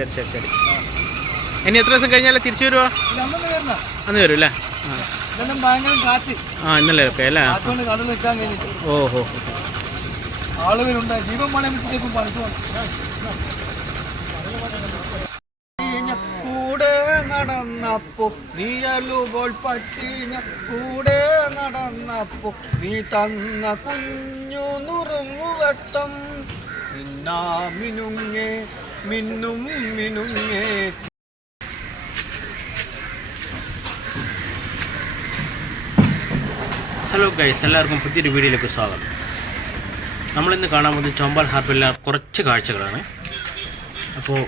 ശരി ശരി ശരി. ഇനി എത്ര ദിവസം കഴിഞ്ഞാലേ തിരിച്ചു വരുവാ? അന്ന് വരും അല്ലേ? ആ ഇന്നലെ ഒക്കെ അല്ലേ? ഓഹോ. ആളുകളുണ്ട്. ജീവൻ പണയത്തിലേക്കും പണിക്കും കൂടെ നടന്നപ്പോ നീ അലുപോൾ പറ്റിഞ്ഞ കൂടെ നടന്നപ്പോ നീ തന്ന കുഞ്ഞു നുറുങ്ങുവട്ടം മിന്നാ മിനുങ്ങേ മിന്നും മിനുങ്ങേ. ഹലോ ഗൈസ്, എല്ലാവർക്കും പുതിയൊരു വീഡിയോയിലേക്ക് സ്വാഗതം. നമ്മളിന്ന് കാണാൻ പോകുന്നത് ചോമ്പാൽ ഹാർബറിലെ കുറച്ച് കാഴ്ചകളാണ്. അപ്പോൾ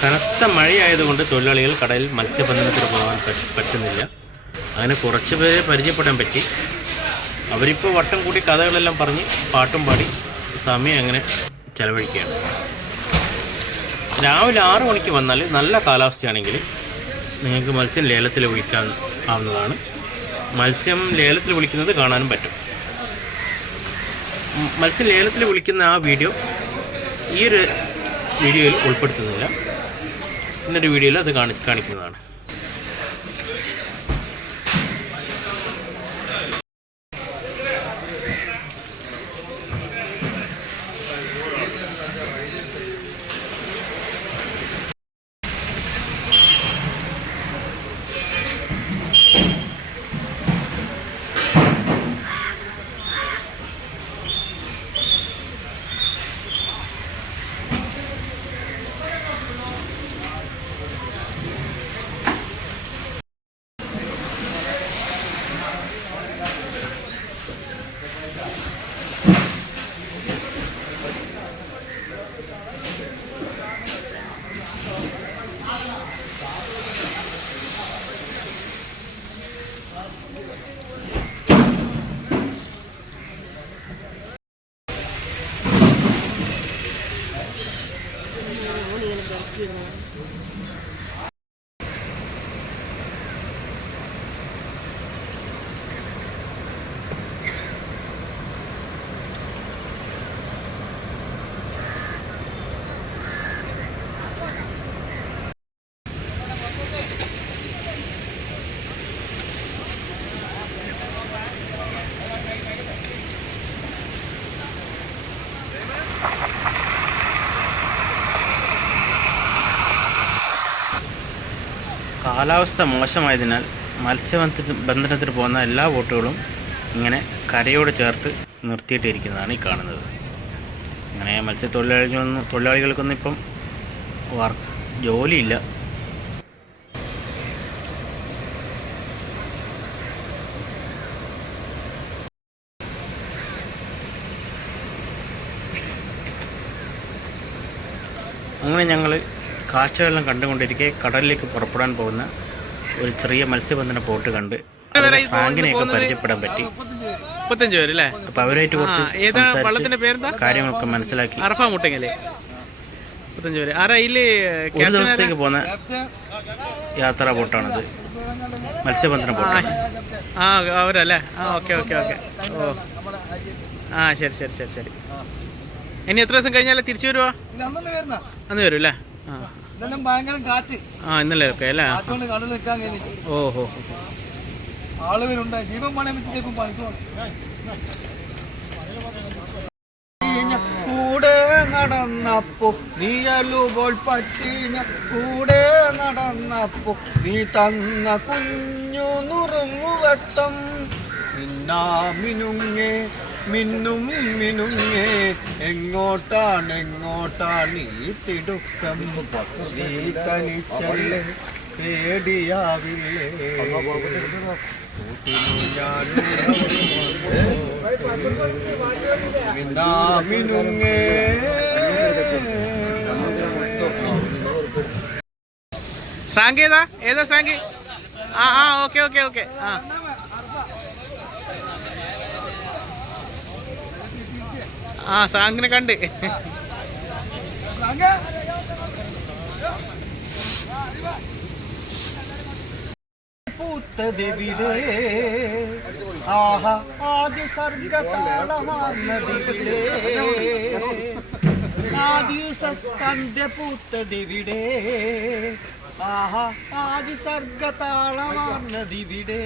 കനത്ത മഴയായതുകൊണ്ട് തൊഴിലാളികൾ കടലിൽ മത്സ്യബന്ധനത്തിന് പോകാൻ പറ്റുന്നില്ല. അങ്ങനെ കുറച്ച് പേരെ പരിചയപ്പെടാൻ പറ്റി. അവരിപ്പോൾ വട്ടം കൂടി കഥകളെല്ലാം പറഞ്ഞ് പാട്ടും പാടി സമയം അങ്ങനെ ചെലവഴിക്കുകയാണ്. രാവിലെ 6 മണിക്ക് വന്നാൽ നല്ല കാലാവസ്ഥയാണെങ്കിൽ നിങ്ങൾക്ക് മത്സ്യം ലേലത്തിൽ വിളിക്കാൻ ആവുന്നതാണ്. മത്സ്യം ലേലത്തിൽ വിളിക്കുന്നത് കാണാനും പറ്റും. മത്സ്യം ലേലത്തിൽ വിളിക്കുന്ന ആ വീഡിയോ ഈ ഒരു വീഡിയോയിൽ ഉൾപ്പെടുത്തുന്നില്ല. ഇന്നൊരു വീഡിയോയിൽ അത് കാണിക്കുന്നതാണ്. കാലാവസ്ഥ മോശമായതിനാൽ മത്സ്യബന്ധനത്തിന് പോകുന്ന എല്ലാ ബോട്ടുകളും ഇങ്ങനെ കരയോട് ചേർത്ത് നിർത്തിയിട്ടിരിക്കുന്നതാണ് ഈ കാണുന്നത്. അങ്ങനെ തൊഴിലാളികൾക്കൊന്നും ഇപ്പം ജോലിയില്ല. അങ്ങനെ ഞങ്ങൾ കാഴ്ചകളെല്ലാം കണ്ടുകൊണ്ടിരിക്കെ കടലിലേക്ക് പുറപ്പെടാൻ പോകുന്ന ഒരു ചെറിയ മത്സ്യബന്ധന ബോട്ട് കണ്ട് ഫ്രാങ്കിനെയൊക്കെ പരിചയപ്പെടാൻ പറ്റി. 35 പേരല്ലേ? അപ്പൊ അവരായിട്ട് കുറച്ച് കാര്യങ്ങളൊക്കെ മനസ്സിലാക്കി. 35 പേര്. ഒരു ദിവസത്തേക്ക് പോകുന്ന യാത്രാ ബോട്ടാണിത്, മത്സ്യബന്ധന ബോട്ട്. അവരല്ലേ? Okay okay okay. ഓ ശരി ശരി ശരി ശരി. ഇനി എത്ര ദിവസം കഴിഞ്ഞാലേ തിരിച്ചു വരുവാ? അന്ന് വരും അല്ലേ? ഇന്നലെ ഒക്കെ അല്ലേ? ഓഹോ. ആളുകളുണ്ട്. ജീവൻ പണയത്തിലേക്കും പണിക്കും കൂടെ നടന്നപ്പോ നീ അലുപോൾ പറ്റിഞ്ഞ കൂടെ നടന്നപ്പോ നീ തന്ന കുഞ്ഞു നുറുങ്ങുവട്ടം മിന്നാ മിനുങ്ങേ മിന്നും മിനുങ്ങേ എങ്ങോട്ടാണ് ഈ തിടുക്കം നീ തനിച്ചല്ലേ പേടിയാവില്ലേ മിന്നുങ്ങേ സ്രാങ്ക് ഏതാ സ്രാങ്ക്? ആ ഓക്കെ ഓക്കെ ഓക്കെ. സ്രാങ്കിനെ കണ്ട്. പൂത്തതെവിടെ ആഹാ ആദ്യ സർഗതാളമാർന്നതിവിടെ ആദ്യ സന്ധ്യ പൂത്തതെവിടെ ആഹാ ആദ്യ സർഗതാളമാർന്നതിവിടെ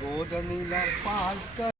ഗോതനില പാൽക്ക